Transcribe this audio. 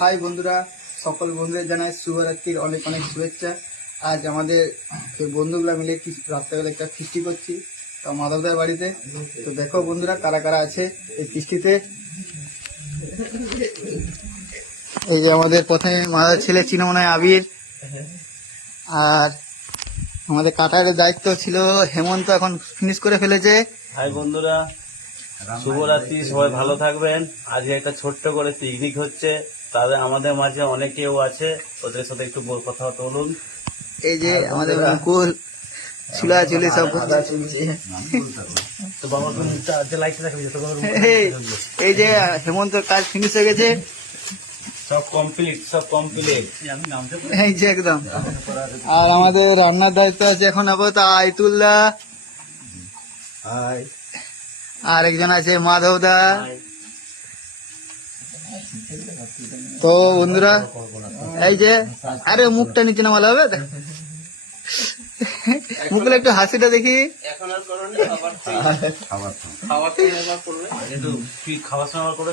High বন্ধুরা, সকল বন্ধুদের জানাই শুভরাত্রির অনেক অনেক শুভেচ্ছা। আজ আমাদের বন্ধুগুলা মিলে রাত্রেবেলা একটা ফিস্টি করছি তো মাধবদার বাড়িতে। তো দেখো বন্ধুরা কারা কারা আছে এই ফিস্টিতে। এই যে আমাদের প্রথমে মাদার ছেলে ছিল মনে হয় আবির, আর আমাদের কাটারের দায়িত্ব ছিল হেমন্ত, এখন ফিনিশ করে ফেলেছে। হাই বন্ধুরা, শুভরাত্রি, সবাই ভালো থাকবেন। আজকে একটা ছোট্ট করে পিকনিক হচ্ছে, তাদের আমাদের মাঝে অনেকেও আছে, ওদের সাথে একটু কথা বলুন। এই যে আমাদের মুকুল চুলা চুলি সব তো বাবা তুমি লাইটটা দেখাবি, এই যে হেমন্তর কাজ ফিনিশ হয়ে গেছে, সব কমপ্লিট, সব কমপ্লিট। এই যে একদম। আর আমাদের রান্নার দায়িত্ব আছে এখন আপাতত আইতুল্লাহ, আর একজন আছে মাধবদা। তো বন্ধুরা এই যে, আরে মুখটা নিচে নামালে হবে, মুখগুলো একটু হাসিটা দেখি। খাবার সময় করে